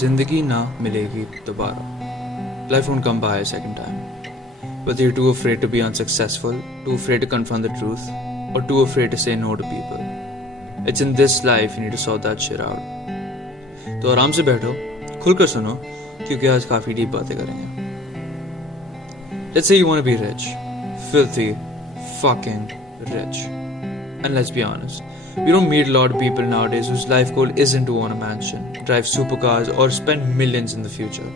जिंदगी ना मिलेगी दोबारा. Life won't come by a second time. Whether you're too afraid to be unsuccessful, too afraid to confront the truth, or too afraid to say no to people. It's in this life you need to sort that shit out. तो आराम से बैठो, खुलकर सुनो, क्योंकि आज काफी deep बातें करेंगे. Let's say you want to be rich. Filthy, fucking rich. And let's be honest, we don't meet a lot of people nowadays whose life goal isn't to own a mansion, drive supercars or spend millions in the future.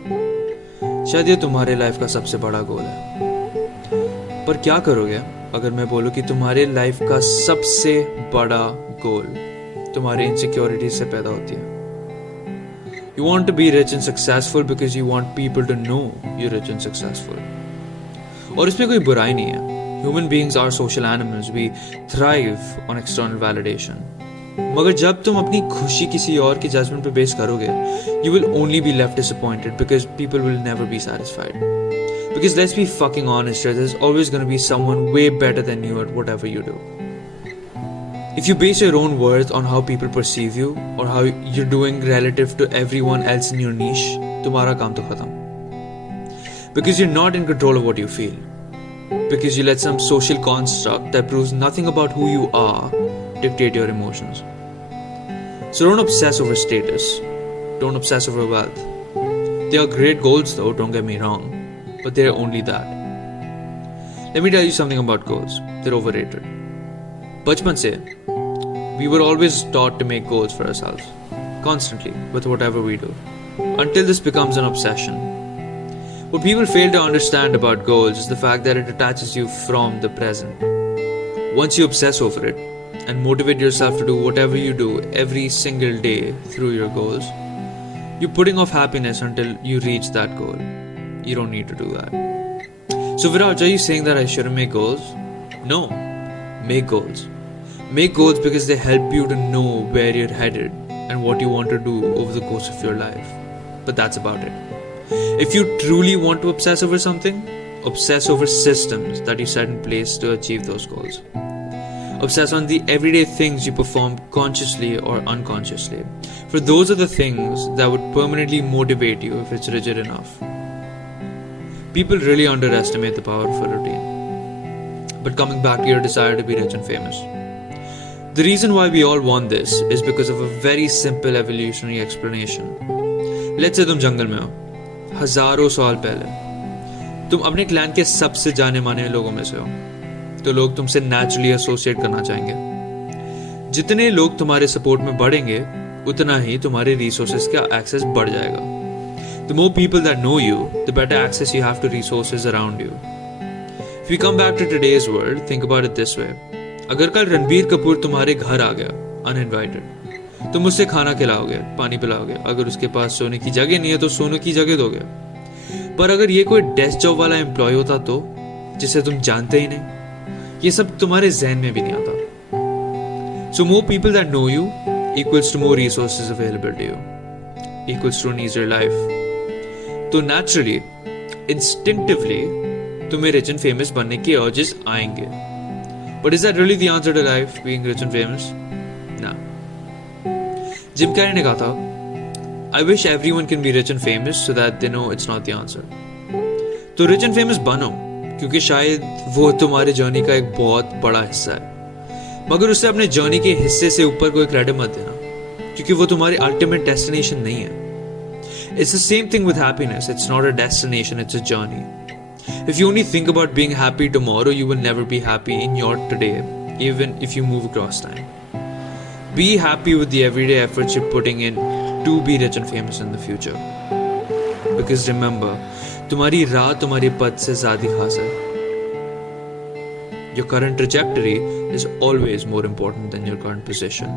शायद ये तुम्हारे life का सबसे बड़ा गोल है. पर क्या करोगे अगर मैं बोलूँ कि तुम्हारे लाइफ का सबसे बड़ा गोल तुम्हारी इनसिक्योरिटी से पैदा होती है. You want to be rich and successful because you want people to know you're rich and successful. और इसमें कोई बुराई नहीं है. Human beings are social animals. We thrive on external validation. मगर जब तुम अपनी खुशी किसी और के जजमेंट पे बेस करोगे, you will only be left disappointed because people will never be satisfied. Because let's be fucking honest here, there's always going to be someone way better than you at whatever you do. If you base your own worth on how people perceive you or how you're doing relative to everyone else in your niche, तुम्हारा काम तो खत्म. Because you're not in control of what you feel. Because you let some social construct that proves nothing about who you are dictate your emotions. So don't obsess over status. Don't obsess over wealth. They are great goals though, don't get me wrong. But they're only that. Let me tell you something about goals. They're overrated. Bachpan se, we were always taught to make goals for ourselves. Constantly, with whatever we do. Until this becomes an obsession. What people fail to understand about goals is the fact that it detaches you from the present. Once you obsess over it and motivate yourself to do whatever you do every single day through your goals, you're putting off happiness until you reach that goal. You don't need to do that. So Viraj, are you saying that I shouldn't make goals? No. Make goals. Make goals because they help you to know where you're headed and what you want to do over the course of your life. But that's about it. If you truly want to obsess over something, obsess over systems that you set in place to achieve those goals. Obsess on the everyday things you perform consciously or unconsciously. For those are the things that would permanently motivate you if it's rigid enough. People really underestimate the power of a routine. But coming back to your desire to be rich and famous. The reason why we all want this is because of a very simple evolutionary explanation. Let's say तुम जंगल में हो, हजारों साल पहले तुम अपने clan के सबसे जाने माने लोगों में से हो, तो लोग तुमसे नेचुरली एसोसिएट करना चाहेंगे. जितने लोग तुम्हारे सपोर्ट में बढ़ेंगे उतना ही तुम्हारे रिसोर्सेज का एक्सेस बढ़ जाएगा. The more people that know you, the better access you have to resources around you. If we come back to today's world, think about it this way. अगर कल रणबीर कपूर तुम्हारे घर आ गया uninvited, तुम उससे खाना खिलाओगे, पानी पिलाओगे. अगर उसके पास सोने की जगह नहीं है तो सोने की जगह दोगे. पर अगर ये कोई डेस्क जॉब वाला एम्प्लॉय होता तो, जिसे तुम जानते ही नहीं, ये सब तुम्हारे जहन में भी नहीं आता. So more people that know you equals to more resources available to you, equals to an easier life. तो naturally, instinctively, तुम्हें rich and famous बनने के urges आएंगे. But is that really the answer to life, being rich and famous? Nah. Jim Carrey ने कहा था, I wish everyone can be rich and famous so that they know it's not the answer. तो rich and famous बनो, क्योंकि शायद वो तुम्हारे journey का एक बहुत बड़ा हिस्सा है. मगर उससे अपने जर्नी के हिस्से से ऊपर कोई क्रेडिट मत देना, क्योंकि वो तुम्हारी अल्टीमेट डेस्टिनेशन नहीं है. It's the same thing with happiness. It's not a destination, it's a journey. If you only think about being happy tomorrow, you will never be happy in your today, even if you move across time. Be happy with the everyday efforts you're putting in to be rich and famous in the future. Because remember, तुम्हारी राह तुम्हारे पद से ज़्यादा खास है. Your current trajectory is always more important than your current position.